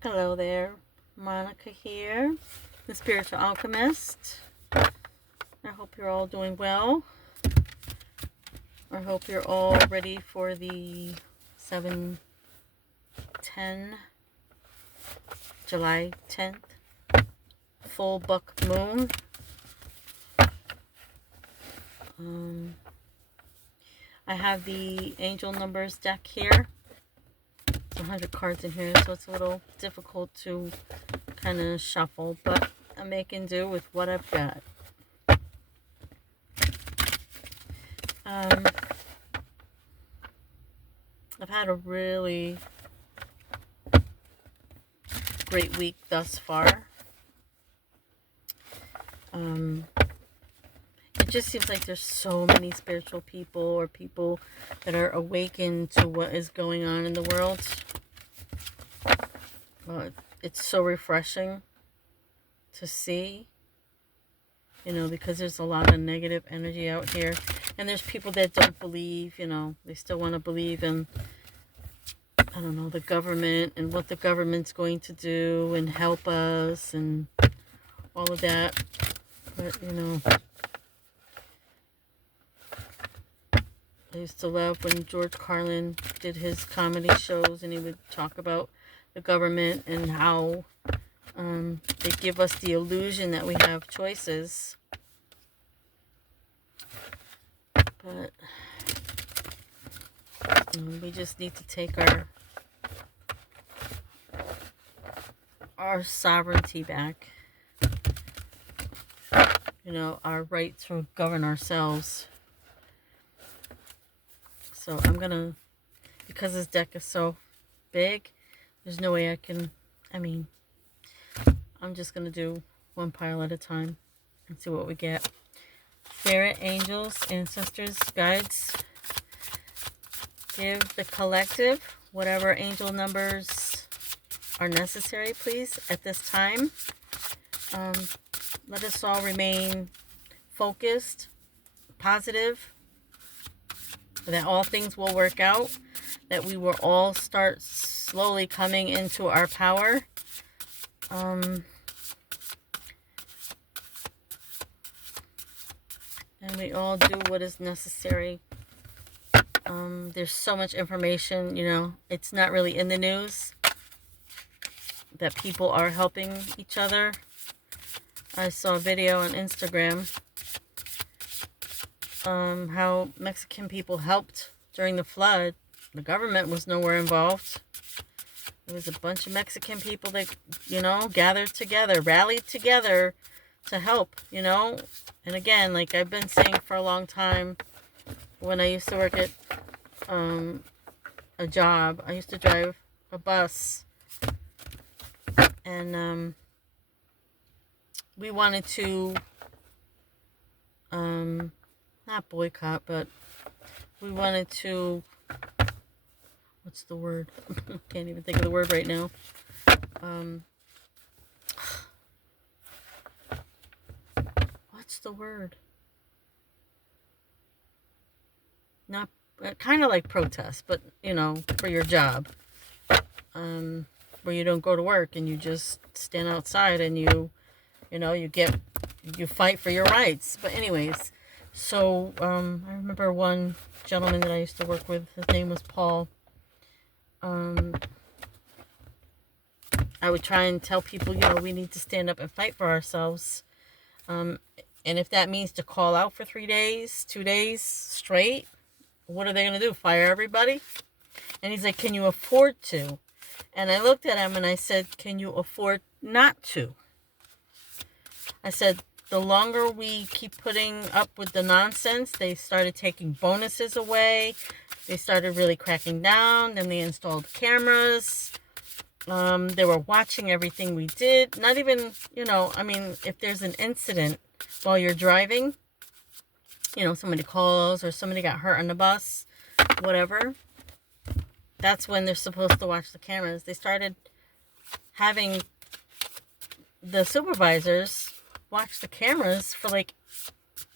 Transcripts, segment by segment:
Hello there, Monica here, the Spiritual Alchemist. I hope you're all doing well. I hope you're all ready for the 7/10, July 10th, full buck moon. I have the angel numbers deck here. It's 100 cards in here, so it's a little difficult to kind of shuffle, but I'm making do with what I've got. I've had a really great week thus far. It just seems like there's so many spiritual people or people that are awakened to what is going on in the world. It's so refreshing to see, because there's a lot of negative energy out here. And there's people that don't believe, they still want to believe in, I don't know, the government and what the government's going to do and help us and all of that. But, I used to love when George Carlin did his comedy shows and he would talk about the government and how they give us the illusion that we have choices. But we just need to take our sovereignty back. Our right to govern ourselves. So I'm gonna, because this deck is so big, there's no way I'm just gonna do one pile at a time and see what we get. Spirit, angels, ancestors, guides, give the collective whatever angel numbers are necessary, please, at this time. Let us all remain focused, positive, that all things will work out, that we will all start slowly coming into our power. And we all do what is necessary. There's so much information, it's not really in the news that people are helping each other. I saw a video on Instagram how Mexican people helped during the flood. The government was nowhere involved. It was a bunch of Mexican people that, gathered together, rallied together to help, And again, like I've been saying for a long time, when I used to work at a job, I used to drive a bus. And we wanted to, not boycott, but we wanted to, what's the word? Can't even think of the word right now. What's the word? Not, kind of like protest, but, for your job. Where you don't go to work and you just stand outside and you fight for your rights. But anyways, so I remember one gentleman that I used to work with, his name was Paul. I would try and tell people, we need to stand up and fight for ourselves. And if that means to call out for 3 days, 2 days straight, what are they going to do? Fire everybody? And he's like, can you afford to? And I looked at him and I said, can you afford not to? I said, the longer we keep putting up with the nonsense, they started taking bonuses away. They started really cracking down. Then they installed cameras. They were watching everything we did. Not even, if there's an incident while you're driving, somebody calls or somebody got hurt on the bus, whatever. That's when they're supposed to watch the cameras. They started having the supervisors watch the cameras for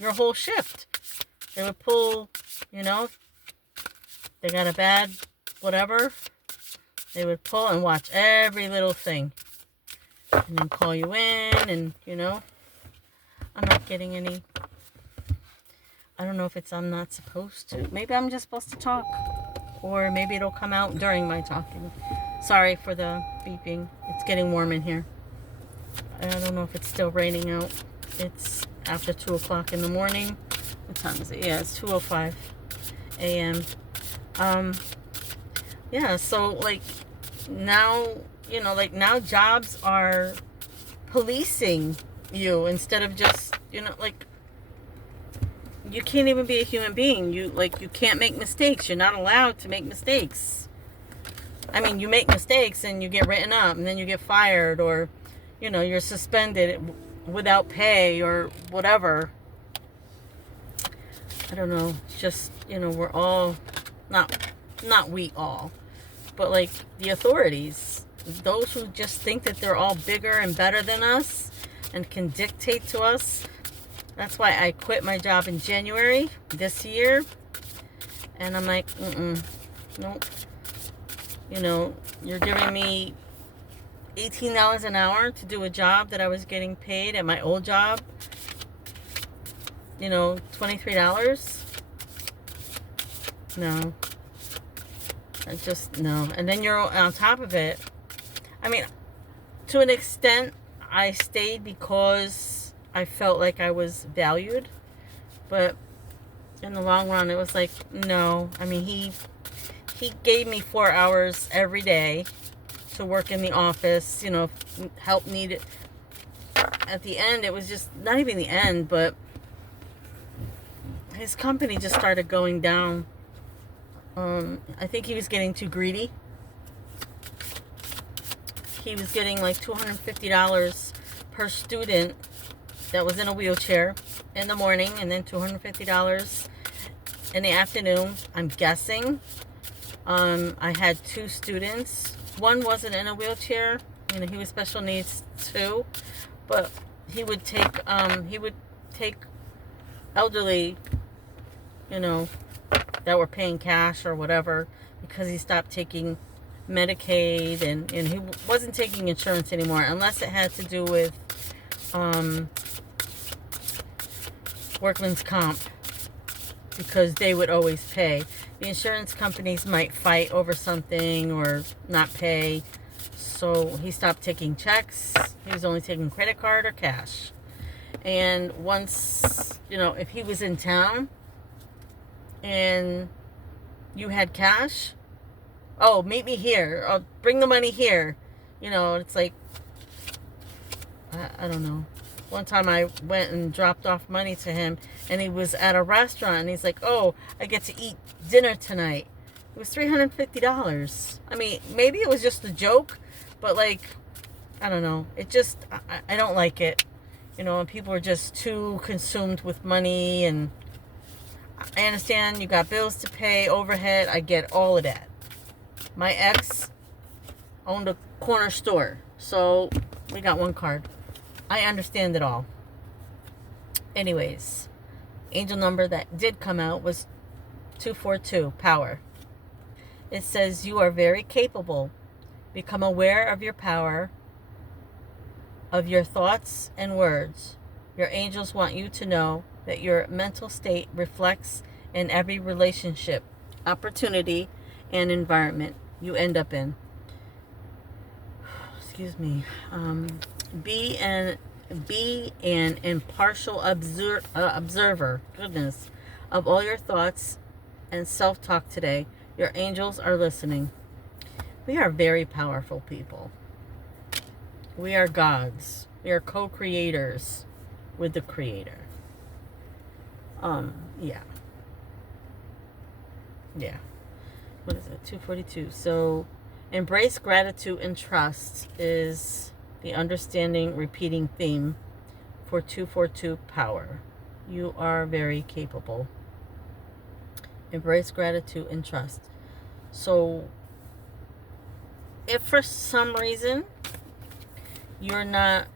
your whole shift. They would pull, you know, they got a bad whatever. They would pull and watch every little thing. And then call you in and, you know, I'm not getting any. I don't know if it's I'm not supposed to. Maybe I'm just supposed to talk. Or maybe it'll come out during my talking. Sorry for the beeping. It's getting warm in here. I don't know if it's still raining out. It's after 2 o'clock in the morning. What time is it? Yeah, it's 2:05 a.m. Yeah, so like now, you know, like now jobs are policing you instead of just, you know, like you can't even be a human being. You can't make mistakes. You're not allowed to make mistakes. I mean, you make mistakes and you get written up and then you get fired, or, you know, you're suspended without pay or whatever. I don't know. It's just, you know, we're all, not we all, but like the authorities, those who just think that they're all bigger and better than us and can dictate to us. That's why I quit my job in January this year. And I'm like, nope. You know, you're giving me $18 an hour to do a job that I was getting paid at my old job. You know, $23. No. I just, no. And then you're on top of it. I mean, to an extent, I stayed because I felt like I was valued, but in the long run, it was like, no. I mean, he gave me 4 hours every day to work in the office, you know, help needed. At the end, it was just, not even the end, but his company just started going down. I think he was getting too greedy. He was getting like $250 per student that was in a wheelchair in the morning, and then $250 in the afternoon. I'm guessing. I had 2 students. One wasn't in a wheelchair. You know, he was special needs too, but he would take elderly, you know, that were paying cash or whatever, because he stopped taking Medicaid, and he wasn't taking insurance anymore unless it had to do with workman's comp, because they would always pay. The insurance companies might fight over something or not pay, so he stopped taking checks. He was only taking credit card or cash. And once, you know, if he was in town and you had cash, oh, meet me here, I'll bring the money here. You know, it's like, I don't know. One time I went and dropped off money to him, and he was at a restaurant, and he's like, oh, I get to eat dinner tonight. It was $350. I mean, maybe it was just a joke, but like, I don't know. It just, I don't like it. You know, and people are just too consumed with money, and I understand you got bills to pay, overhead. I get all of that. My ex owned a corner store, so we got one card. I understand it all. Anyways, angel number that did come out was 242, power. It says you are very capable. Become aware of your power, of your thoughts and words. Your angels want you to know that your mental state reflects in every relationship, opportunity, and environment you end up in. Excuse me. Be an impartial observer, goodness, of all your thoughts and self-talk today. Your angels are listening. We are very powerful people. We are gods. We are co-creators with the Creator. Yeah. What is it? 242. So, embrace gratitude and trust is the understanding repeating theme for 242 power. You are very capable. Embrace gratitude and trust. So, if for some reason you're not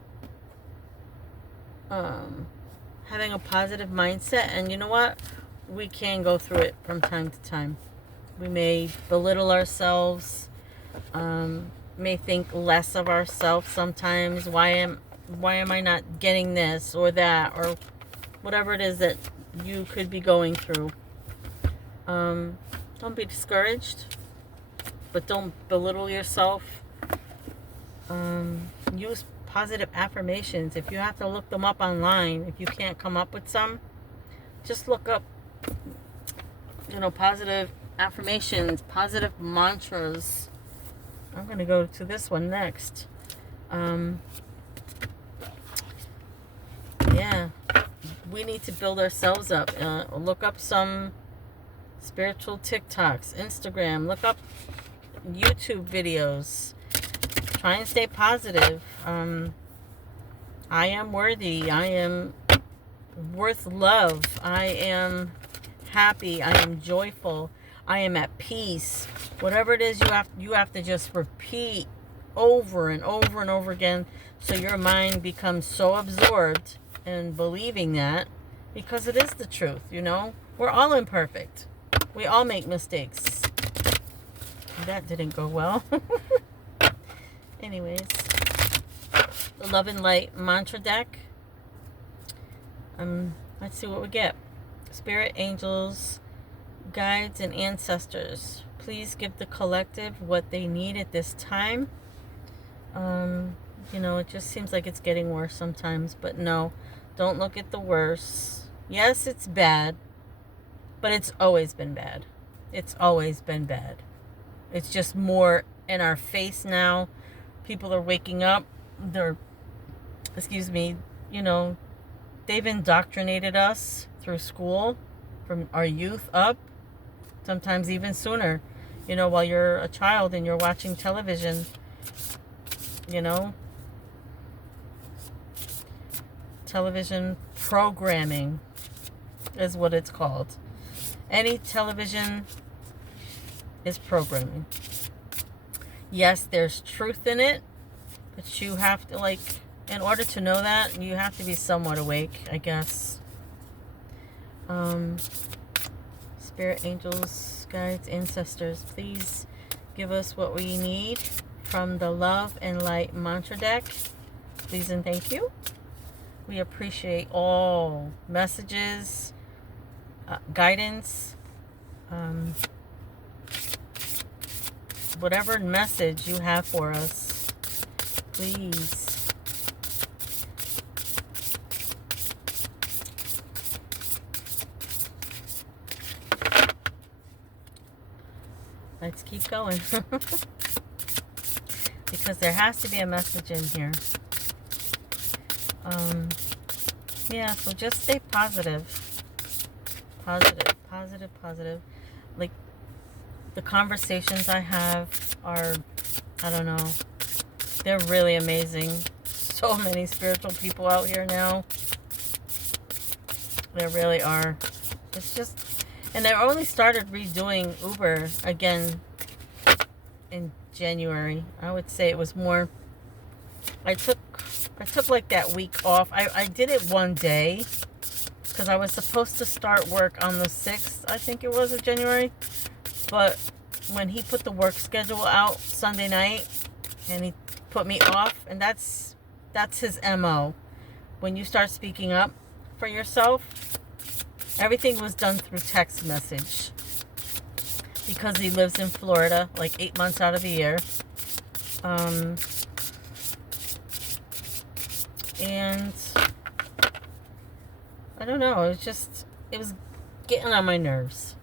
having a positive mindset. And you know what? We can go through it from time to time. We may belittle ourselves, may think less of ourselves sometimes. Why am I not getting this or that, or whatever it is that you could be going through? Don't be discouraged, but don't belittle yourself. Use positive affirmations. If you have to look them up online, if you can't come up with some, just look up, positive affirmations, positive mantras. I'm going to go to this one next. Yeah, we need to build ourselves up. Look up some spiritual TikToks, Instagram. Look up YouTube videos. Try and stay positive. I am worthy. I am worth love. I am happy. I am joyful. I am at peace. Whatever it is, you have to just repeat over and over and over again, so your mind becomes so absorbed in believing that, because it is the truth. We're all imperfect. We all make mistakes. That didn't go well. Anyways, the Love and Light mantra deck. Let's see what we get. Spirit, angels, guides, and ancestors, please give the collective what they need at this time. It just seems like it's getting worse sometimes, but no, don't look at the worst. Yes, it's bad, but it's always been bad. It's always been bad. It's just more in our face now. People are waking up. They've indoctrinated us through school from our youth up, sometimes even sooner. While you're a child and you're watching television, television programming is what it's called. Any television is programming. Yes, there's truth in it, but you have to, in order to know that, you have to be somewhat awake, I guess. Spirit, angels, guides, ancestors, please give us what we need from the Love and Light mantra deck. Please and thank you. We appreciate all messages, guidance, whatever message you have for us, please. Let's keep going. Because there has to be a message in here. So just stay positive. Positive. Like, the conversations I have are, I don't know, they're really amazing. So many spiritual people out here now. There really are. It's just, and they only started redoing Uber again in January. I would say it was more, I took like that week off. I did it one day because I was supposed to start work on the 6th, I think it was, of January. But when he put the work schedule out Sunday night and he put me off, and that's his MO. When you start speaking up for yourself, everything was done through text message. Because he lives in Florida, 8 months out of the year. And I don't know, it was getting on my nerves.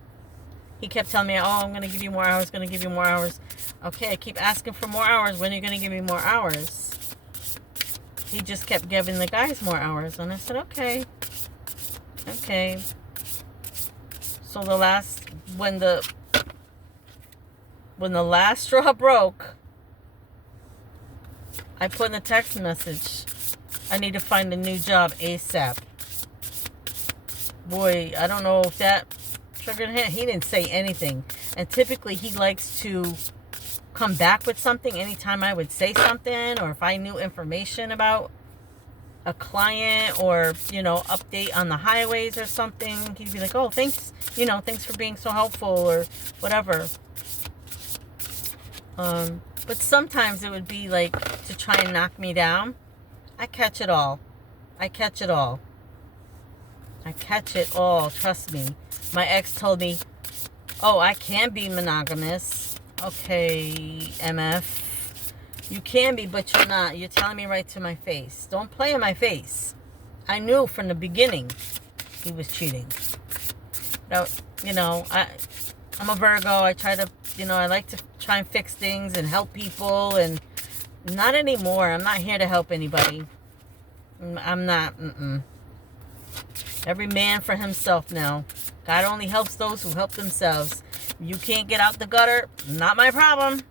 He kept telling me, I'm going to give you more hours, Okay, I keep asking for more hours. When are you going to give me more hours? He just kept giving the guys more hours. And I said, okay. So when the last straw broke, I put in a text message, I need to find a new job ASAP. Boy, I don't know if that triggered him. He didn't say anything. And typically he likes to come back with something anytime I would say something, or if I knew information about a client or, you know, update on the highways or something, he'd be like, oh, thanks, you know, thanks for being so helpful or whatever. But sometimes it would be like to try and knock me down. I catch it all. I catch it all. I catch it all. Trust me. My ex told me, oh, I can be monogamous. Okay, MF. You can be, but you're not. You're telling me right to my face. Don't play in my face. I knew from the beginning he was cheating. Now, you know, I'm a Virgo. I try to, you know, I like to try and fix things and help people. And not anymore. I'm not here to help anybody. I'm not. Every man for himself now. God only helps those who help themselves. You can't get out the gutter. Not my problem.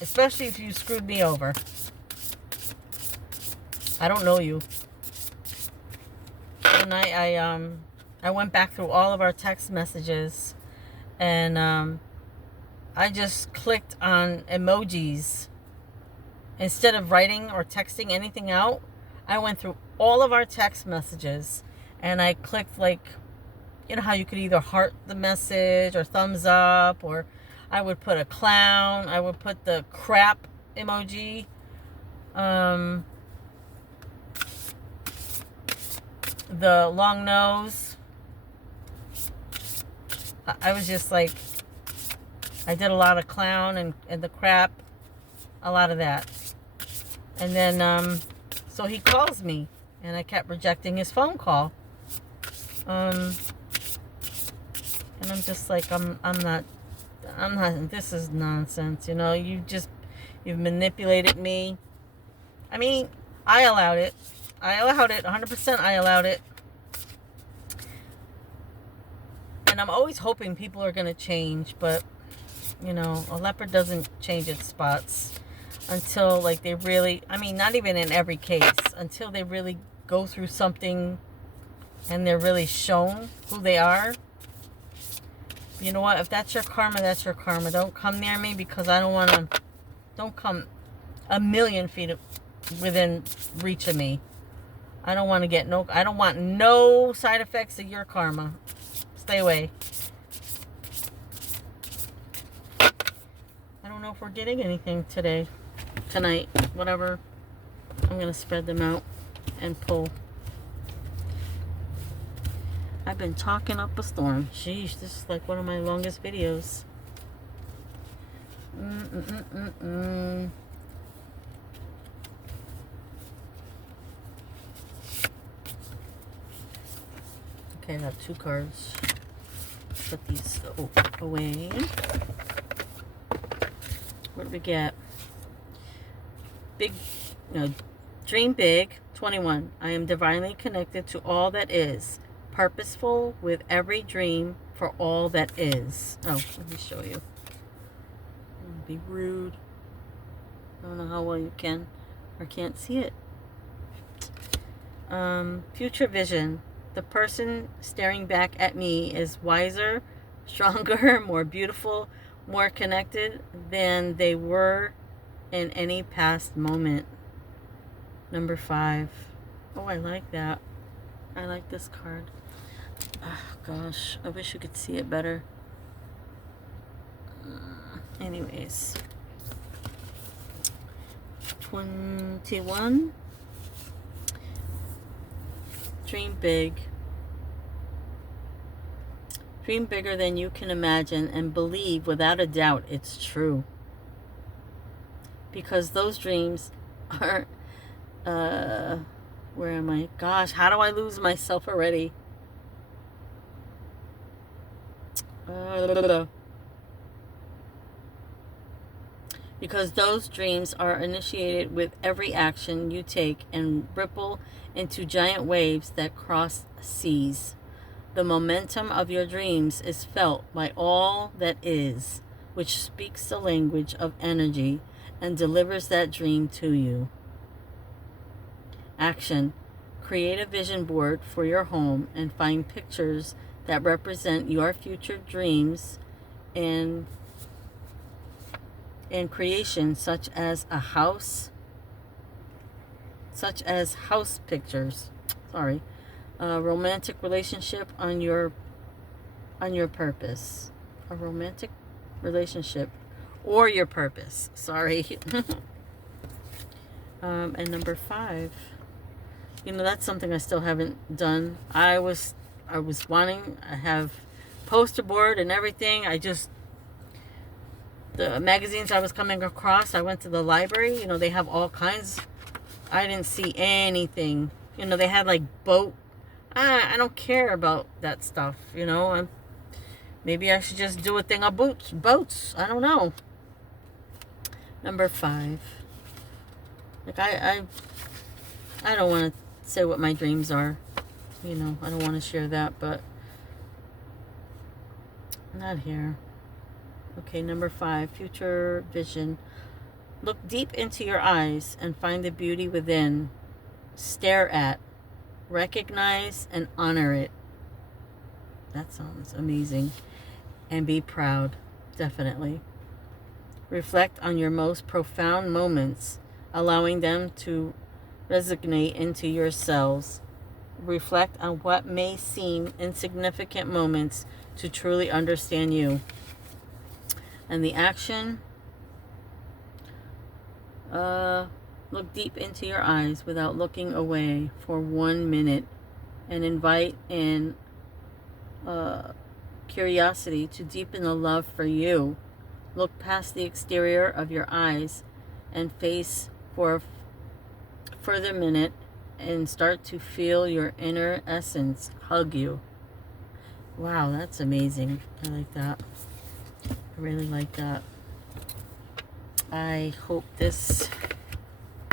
Especially if you screwed me over. I don't know you. And I went back through all of our text messages, and I just clicked on emojis instead of writing or texting anything out. I went through all of our text messages, and I clicked, like, you know how you could either heart the message or thumbs up, or I would put a clown. I would put the crap emoji. The long nose. I was just like, I did a lot of clown and the crap. A lot of that. And then, so he calls me, and I kept rejecting his phone call. And I'm just like, I'm not, this is nonsense, you know, you've manipulated me. I mean, I allowed it, 100% I allowed it. And I'm always hoping people are going to change, but, you know, a leopard doesn't change its spots until, like, they really, I mean, not even in every case, until they really go through something and they're really shown who they are. You know what? If that's your karma, that's your karma. Don't come near me, because I don't want to. Don't come a million feet within reach of me. I don't want to get no. I don't want no side effects of your karma. Stay away. I don't know if we're getting anything tonight, whatever. I'm gonna spread them out and pull. I've been talking up a storm. Sheesh, this is like one of my longest videos. Okay, I got 2 cards. Put these away. What do we get? Dream big. 21. I am divinely connected to all that is. Purposeful with every dream for all that is. Oh, let me show you. Don't be rude. I don't know how well you can or can't see it. Future vision. The person staring back at me is wiser, stronger, more beautiful, more connected than they were in any past moment. Number 5. Oh, I like that. I like this card. Oh, gosh, I wish you could see it better. Anyways. 21. Dream big. Dream bigger than you can imagine and believe without a doubt it's true. Because those dreams are... where am I? Gosh, how do I lose myself already? Because those dreams are initiated with every action you take and ripple into giant waves that cross seas. The momentum of your dreams is felt by all that is, which speaks the language of energy and delivers that dream to you. Action. Create a vision board for your home and find pictures that represent your future dreams and creation, such as a house, such as house pictures. Sorry. A romantic relationship on your purpose. A romantic relationship or your purpose. Sorry. And number 5. That's something I still haven't done. I was wanting. I have poster board and everything. The magazines I was coming across, I went to the library. They have all kinds. I didn't see anything. They had like boat. I don't care about that stuff. Maybe I should just do a thing on boats. I don't know. Number 5. Like I don't want to say what my dreams are. I don't want to share that, but not here. Okay, number 5, future vision. Look deep into your eyes and find the beauty within. Stare at, recognize, and honor it. That sounds amazing. And be proud, definitely. Reflect on your most profound moments, allowing them to resonate into your cells. Reflect on what may seem insignificant moments to truly understand you. And the action, look deep into your eyes without looking away for 1 minute and invite in curiosity to deepen the love for you. Look past the exterior of your eyes and face for a further minute and start to feel your inner essence hug you. Wow, that's amazing. I like that. I really like that. I hope this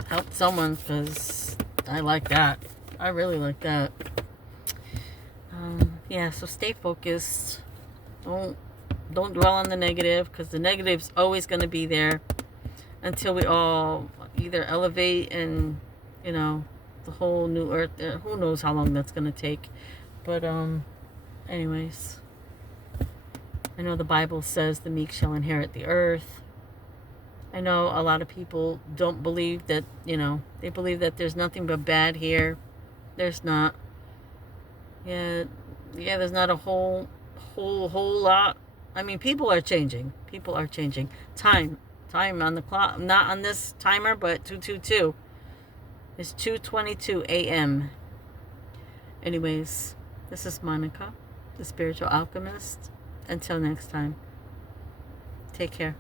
helped someone because I like that. I really like that. Yeah, so stay focused. Don't dwell on the negative, because the negative's always going to be there until we all either elevate and, the whole new earth. Who knows how long that's going to take. But, anyways, I know the Bible says the meek shall inherit the earth. I know a lot of people don't believe that, they believe that there's nothing but bad here. There's not. Yeah, there's not a whole lot. I mean, people are changing. Time on the clock, not on this timer, but 222. It's 2:22 a.m. Anyways, this is Monica, the Spiritual Alchemist. Until next time, take care.